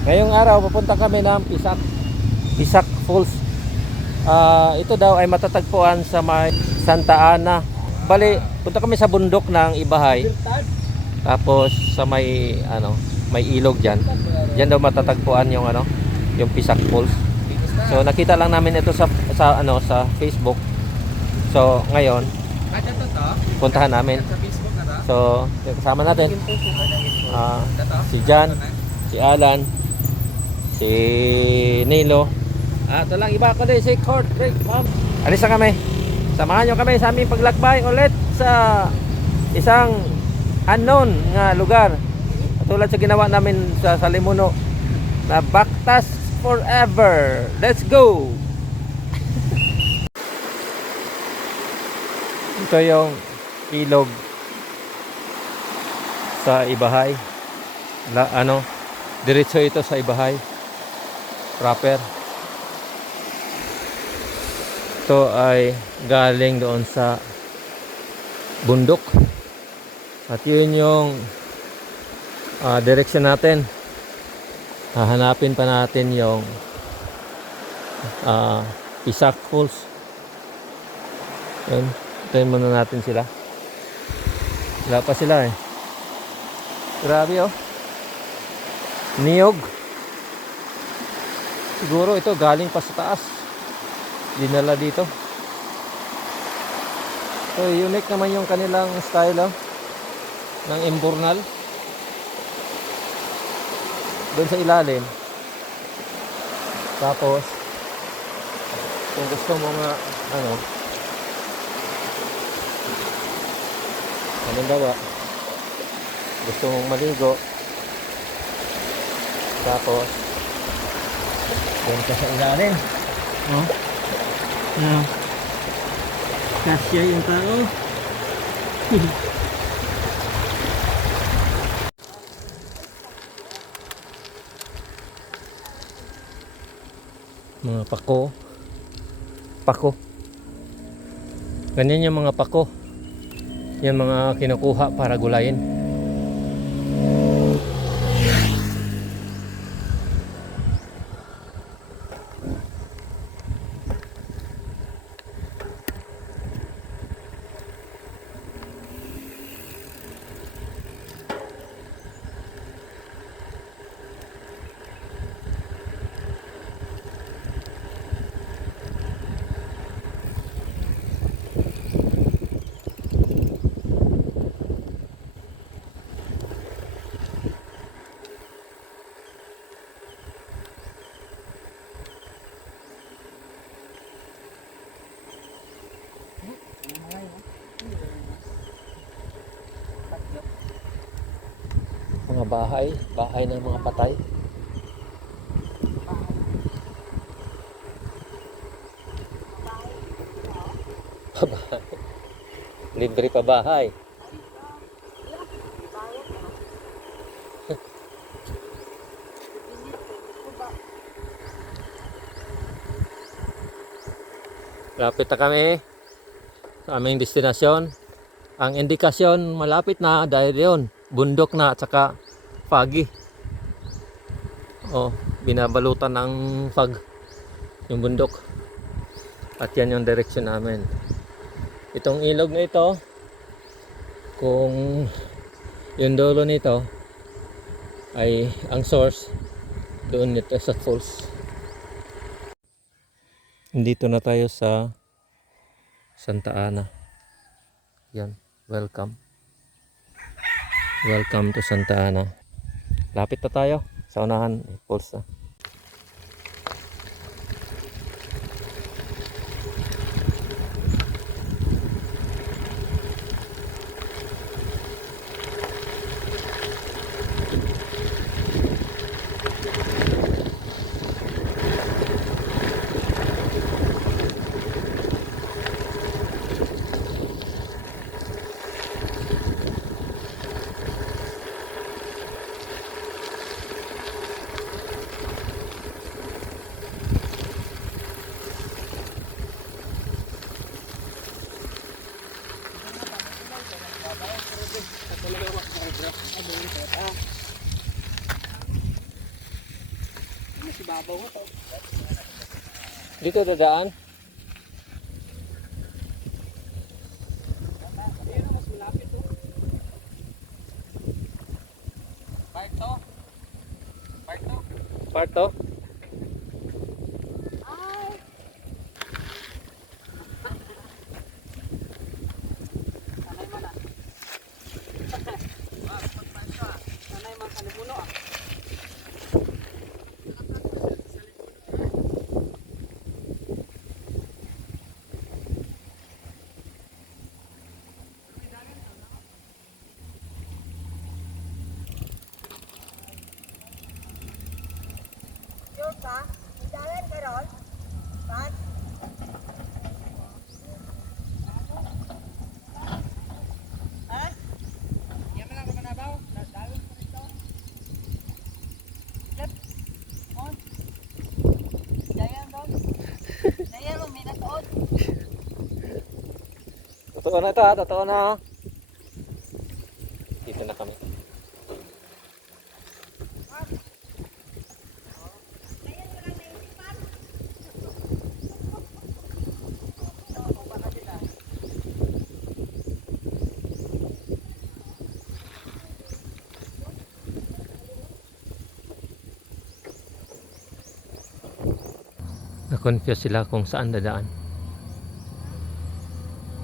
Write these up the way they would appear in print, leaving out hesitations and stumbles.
Ngayong araw pupunta kami ng Pisak Falls. Ito daw ay matatagpuan sa may Santa Ana. Bali, punta kami sa bundok ng Ibahay. Tapos sa may may ilog diyan. Diyan daw matatagpuan yung yung Pisak Falls. So nakita lang namin ito sa Facebook. So ngayon, puntahan namin. So kasama natin si Jan, si Alan, si Nilo. Ito lang iba ko din si Court Break. Alis na kami. Samahan nyo kami sa aming paglakbay ulit sa isang unknown nga lugar. Tulad sa ginawa namin sa Salimuno na Bactas Forever. Let's go! Ito yung ilog sa Ibahay. Diretso ito sa Ibahay proper. Ito ay galing doon sa bundok. At yun yung direksyon natin. Hahanapin pa natin yung Pisak Falls. Yun. Tayo muna natin sila. Wala pa sila eh. Grabe oh. Niyog. Siguro ito galing pa sa taas. Dinala dito. So unique naman yung kanilang style ng imburnal. Doon sa ilalim. Tapos kung gusto mo nga halimbawa gusto mong maligo, tapos doon ka sa ilalim. Kasya yung tao. Mga pako. Ganyan yung mga pako. Yung mga kinukuha para gulayin. Mga bahay ng mga patay. Libre pa bahay. Lapit na kami sa aming destinasyon. Ang indikasyon malapit na dahil yun, bundok na at saka foggy. Binabalutan ng fog yung bundok. At yan yung direksyon namin. Itong ilog na ito, kung yung dulo nito ay ang source doon nito sa falls. Dito na tayo sa Santa Ana. Yan, welcome to Santa Ana. Lapit na tayo sa unahan, falls na. Dito dadaan. Parto? Jalan Karol. Pat. Ah? Yaman lang ka na ba? Dalo pa dito. Lep. On. Jayan doon. Jayan mo minatood. Totoo na ito ha, totoo na ha. Dito na kami. Na-confuse sila kung saan dadaan.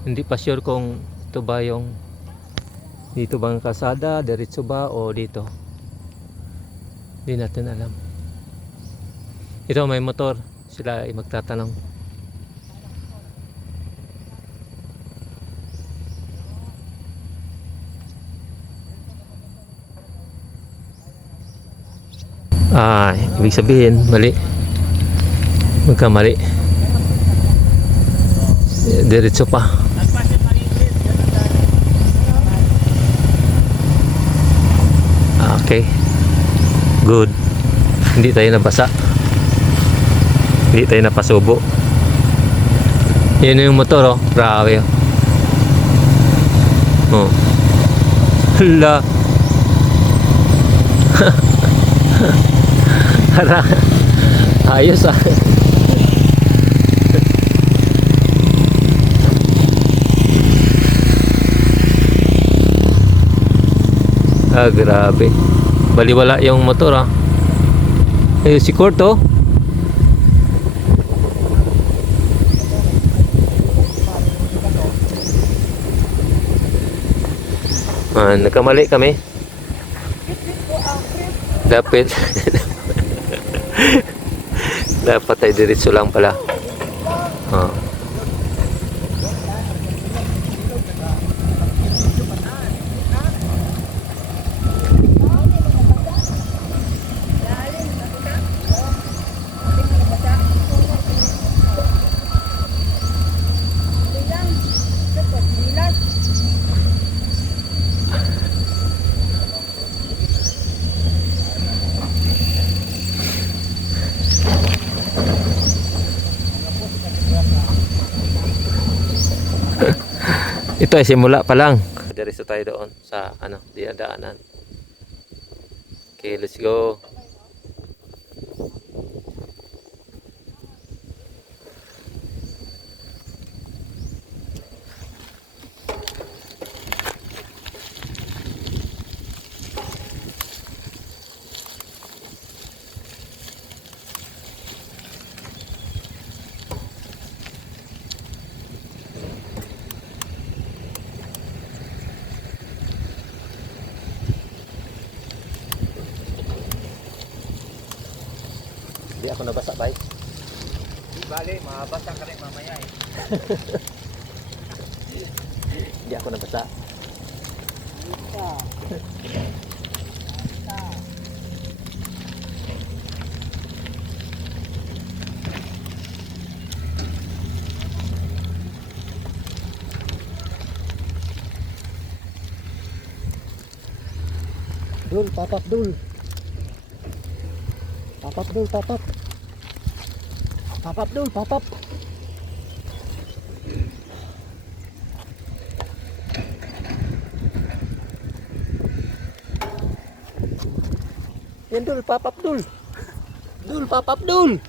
Hindi pa sure kung ito ba yung dito bang kalsada, diretso ba o dito. Hindi natin alam. Ito may motor, sila ay magtatanong. Ibig sabihin mali. Magkamali. Diretso pa. Okay. Good. Hindi tayo nabasa. Hindi tayo napasubo. Yan yung motor oh. Grabe oh. Hala. Ayos ah. Grabe. Baliwala yung motor ah. Si Kurt oh. Nagkamali kami. Dapat dapat ay diretso lang pala. Ito ay simula pa lang. Diretso tayo doon sa dinadaanan. Okay, let's go. Hindi ako nabasa, bay. Di bale, mabasa ka rin mamaya eh. Hindi ako nabasa. Dul, papak dul. Papap dul, papap. Papap dul, papap. Yan dul, papap dul. Dul, Papa Abdul.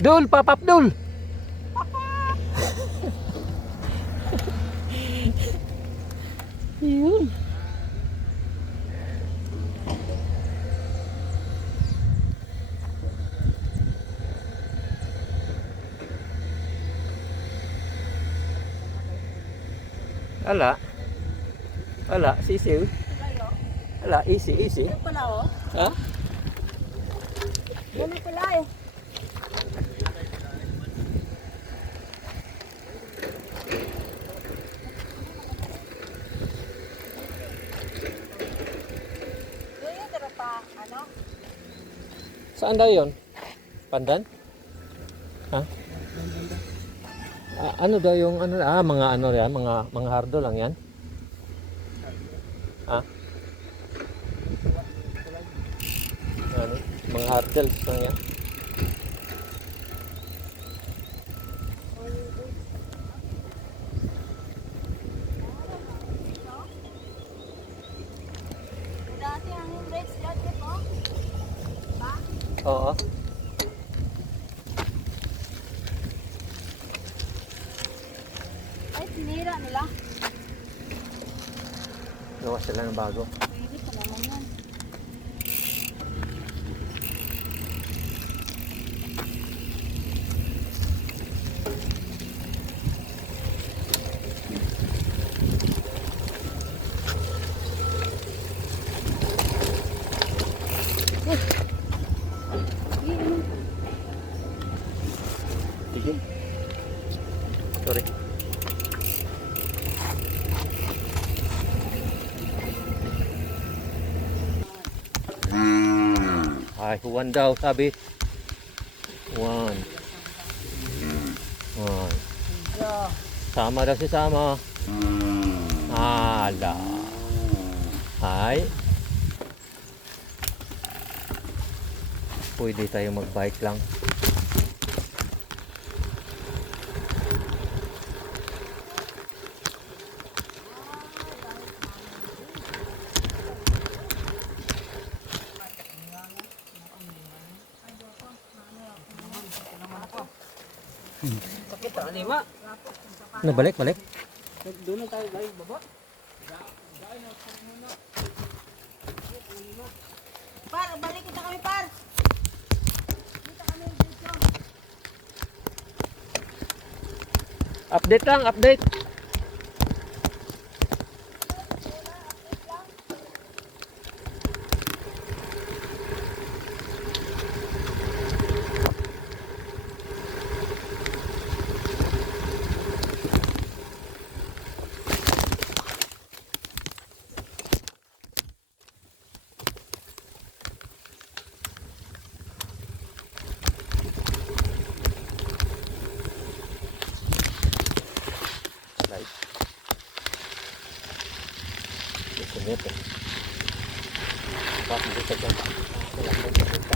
Dul, Papa Abdul. Yun. Ala. Ala, sisiw. Ala, easy, easy. Ito pala oh. Ha? Ganun pala eh. Ganyan pero pa, ano? Saan daw yun? Pandan? Ha? Ano daw yung ano? Mga ano yan? Mga hardo lang yan? Ha? Ano? Mga hardles lang yan? Dati ang race jacket mo. Ba? Oo. Ay, sinira nila. Gawa sila ng bago. Pwede pa naman yan. Sige. Sorry. Ay, one daw, sabi. One. One. Sama daw si Sama. Ala. Ay. Pwede tayo mag-bike lang. Sakit ang lima. Ano, balik? Doon na tayo guys, baba. Par, balik kita kami par. Kita kami dito. Update lang, update. Slide. Ito nito. Bakit dito ka? Wala mo dito.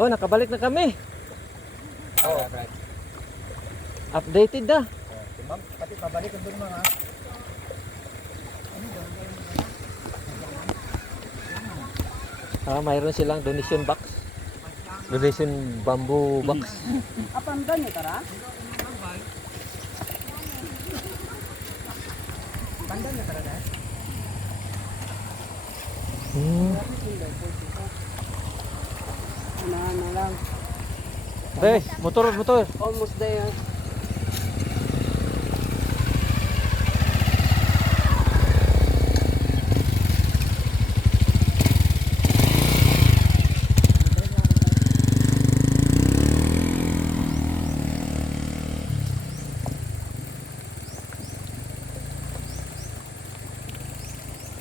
Oh, nakabalik na kami. Oh, Updated na. ma'am, pati pabalik ang doon mga. Mayroon silang donation box. Donation bamboo box. Apan ba niyo tara? Pandan niyo tara dahil. Hmm. Ano lang. Be, motor, motor. Almost there.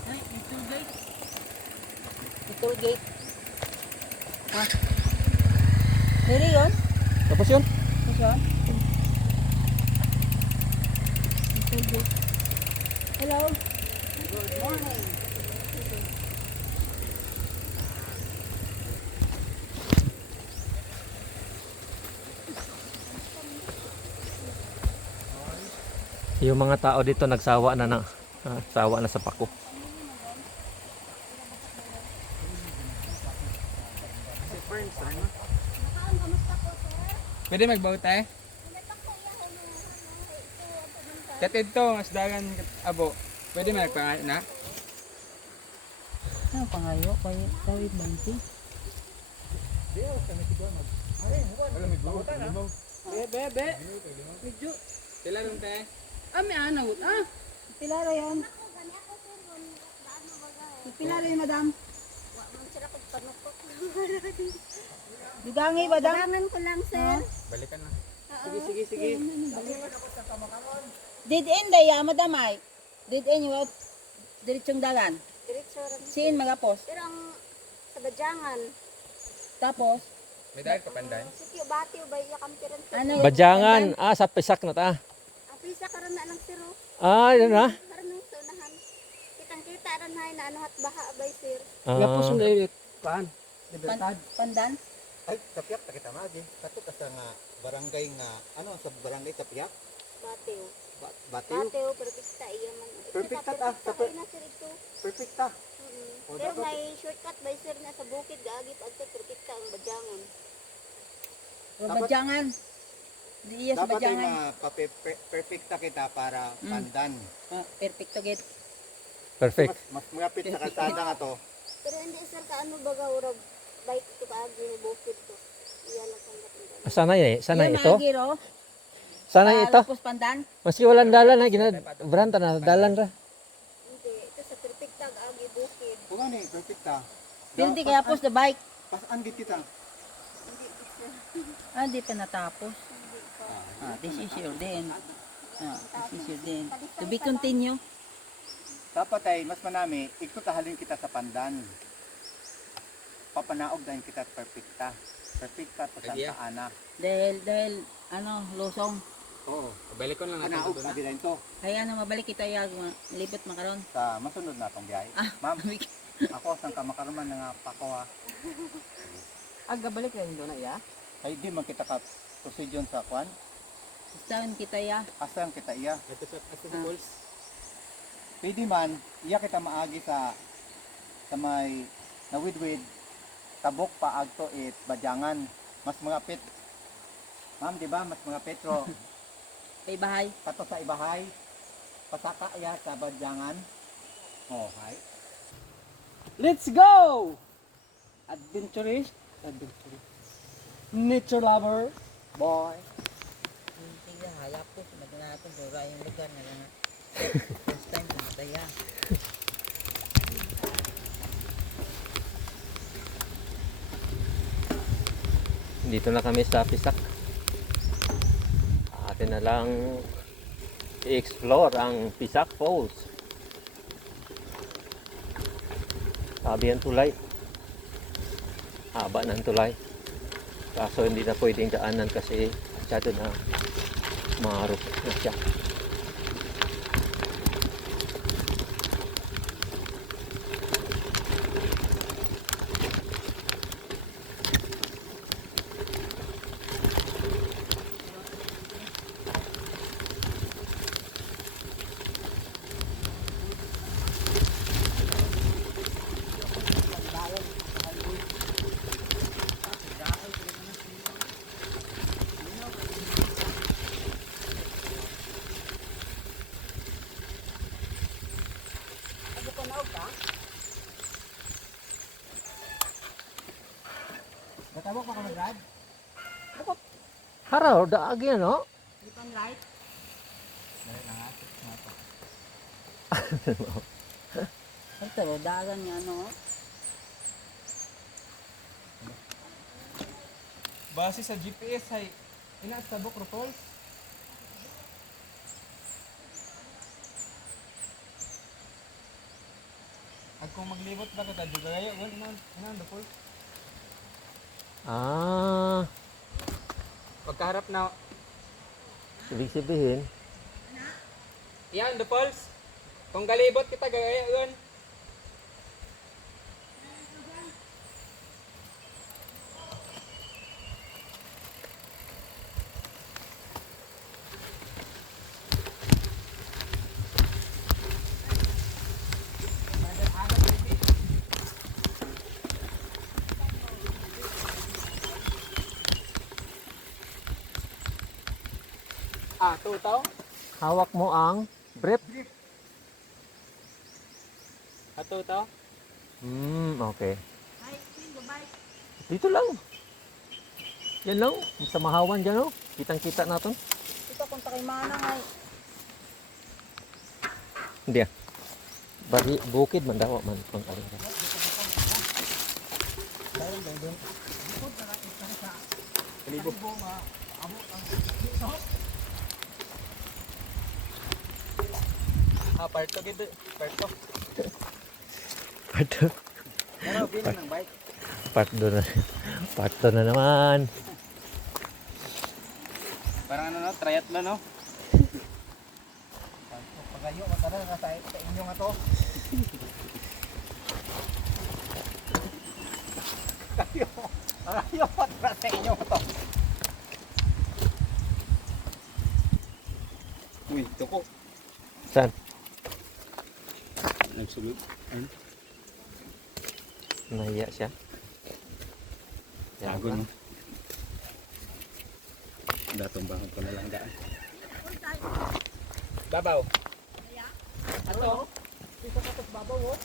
Ay, ito gate. Ito gate. Ha? Pwede yun? Tapos yun? Ito yun? Ito gate. Hello? Good morning. Yung mga tao dito nagsawa na sawa na sa pako. Pwede magbaw tayo? Katid to, mas dagan abo. Pwede magpangalit na? Ano pangayo? Kawit banti? Bebe. Medyo. Sila rin tayo. May anaw. Pilara yan. Pilara yan, madam. Dugangi ba, dam? Dagangan ko lang, sir. Balikan na. Sige. Dead end ay, madam ay. Dead end yung diretsong dalan. Diretso rin. Siin magapos. Pero ang sa Badyangan, Tapos, May dahil kapandan. sikyo batiw ba iya kampiran sir? ano? Badyangan, sa pisak na ta. Ang pisa karon na lang sir. Yun na. Karon nang sunahan. Kitang-kita ran hay na ano hat baha bay sir. Yapos Ah, na paan. Pandan? Ay, Tapiak ta kita magi. Kato ka sa nga barangay nga ano sa barangay Tapiak, Batiw. Batiw. Batiw perfecta iya man. Perfecta ta, Perfecta na sir ito. Perfect ta. O, Pero dapat- may shortcut bay sir na sa bukid gaagi pag perfecta ang Badyangan. Badyangan. Di iya sa Dapat ay badyangan. perfecta kita para pandan. Perfecto git. perfect. Mas magapit sa kalsada nga to. Pero hindi sir kaano baga urag bike ito kaagi ni bukid to. Iya lang kang dapat. Sanay sanay ito. Magiro. Sanay ito. Tapos pandan. Maski walang dalan branta na dalan ra. Hindi, ito sa perfecta gaagi bukid. Kung ano perfecta. Pero di kaya pos the bike. Pasan git kita. Di pa natapos. This is your din. This is your din. To be continue. Dapat ay mas manami ikutahalin kita sa pandan. Papanaog dahil kita perfecta. Perfecta to sa Idea. Ana. Dahil, losong. Oo. Balikon lang natin Panaog ito na na. din to Kaya mabalik kita yag, libot makaron. sa masunod na tong biyahe. Ma'am, ako sang kamakaruman nga pako ha. Balik rin doon na iya. Ay di man kita ka prosedyon sa kwan. Saan kita ya? Asang kita iya. Ito sa balls. Pwede man, iya kita maagi sa may nawidwid tabok pa agto it Badyangan. Mas mga pit. Ma'am, di ba? Mas mga petro. Kay bahay. Kato sa ibahay. Pasaka iya sa Badyangan. Oh, hay. Let's go! Adventurist. Nature lover. Boy. Hindi halap ko. Magana natin. Dura yung lugar na lang. First time pumatay ya. Dito na kami sa pisak. Atin na lang i-explore ang Pisak Falls. Sabi ang tulay. Haba ng tulay. Kaso hindi na pwedeng daanan kasi masyado na marupok na siya. Natabok pa ka mag-ride? Haraw, daag yan, no? Ipang light. Ito, dagan nga, no? Base sa GPS ay ina sa Bukro Falls. At kung maglibot ba ka tadyo gaya, wala ina the falls. Ah, Pagkaharap na ibig sabihin, yan the falls. Kung galibot kita gaya yun. Tutaw. hawak mo ang brief. Tutaw. Okay. Dito lang. Yan lang, sa mahawan dyan, no? Kitang-kita natin. Ito, kung takay manang ay. Hindi ah. Bukid man daw man pang kalinga. Kalibo. Parto gid. Parto. Parto. Pero bilhin ng bike. Parto na. Parto na naman. Parang ano no, triathlon no. Pagayo, matara na sa inyo nga to. Pagayo, matara sa inyo nga to. Uy, tuko. Saan? Nagsulod. Ano? Nahiya siya. Tago no. Datong bahon ko na lang daan. Babaw. Ato. Isa ka tos babaw, oh.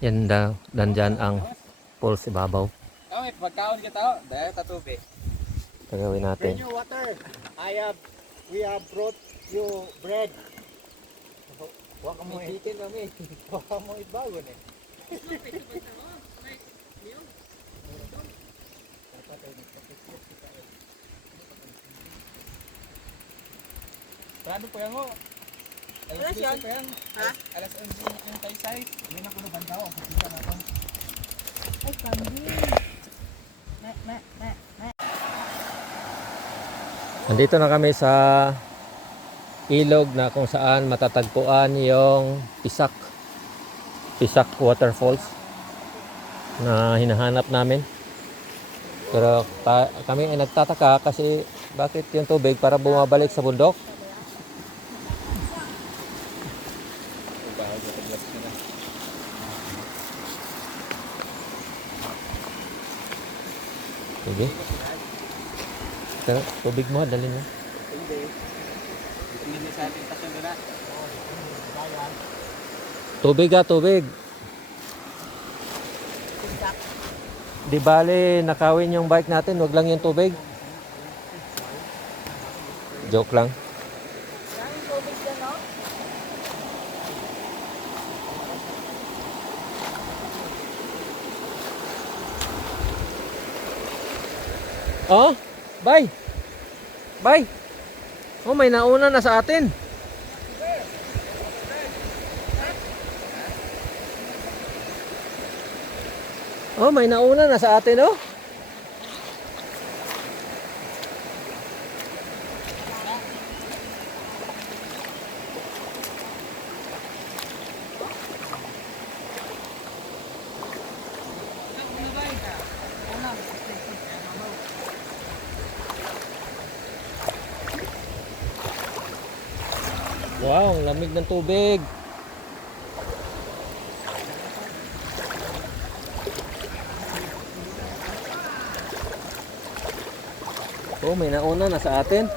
Yan daw, dandyan ang pulse ibabaw. Oh, may pagkaon ka tao. Dahil tatubi. Tagawin Bring natin. you water. We have brought you bread. Huwag mo Chicken kami. Huwag mo itbagon eh. Prado po yan mo. Alas 11 po yan. Ha? Alas 11 yung taysay. Hindi na ko na bandaw. Ang kasita natin. Ay, kambing. Nandito na kami sa ilog na kung saan matatagpuan yung Pisak Waterfalls na hinahanap namin. Pero kami ay nagtataka kasi bakit yung tubig para bumabalik sa bundok? Sige. Pero tubig mo, dali mo. Hindi sa ating tasyon na. Tubig ah, tubig. Di bale, nakawin yung bike natin, wag lang yung tubig. Joke lang. Daming tubig dyan, no? Oh, bye. Bye. Oh, may nauna na sa atin. Oh, may nauna na sa atin, oh. Wow, ang lamig ng tubig. Oh, may nauna na sa atin.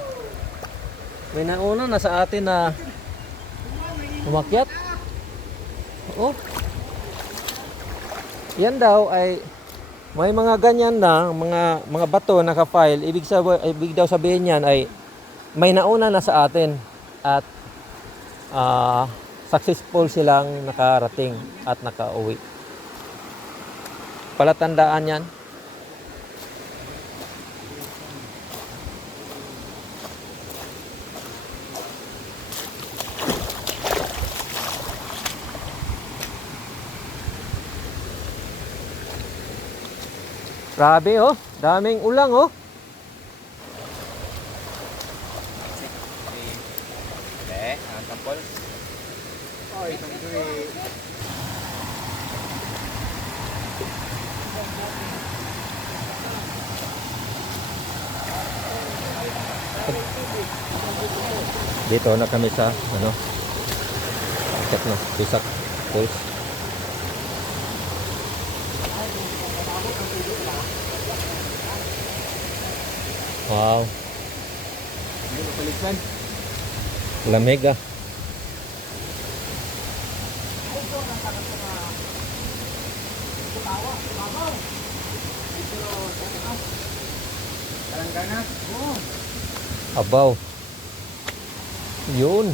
May nauna na sa atin na umakyat. Oo. Yan daw ay may mga ganyan na mga bato naka-file. Ibig daw sabihin yan ay may nauna na sa atin at successful silang nakarating at nakauwi. Palatandaan yan. Grabe oh, daming ulang oh. Ang sampol. Oh, itong tuwi. Dito na kami sa ano? Check na, Pisak Falls. Wow, Paliksan. lamig ah. Kalanggana. Abaw. Yun.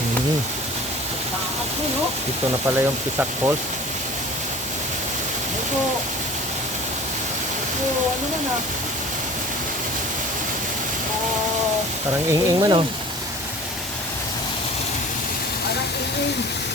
Hmm. Ito na pala yung Pisak Falls. ano na na? Parang ing-ing man oh. Parang ing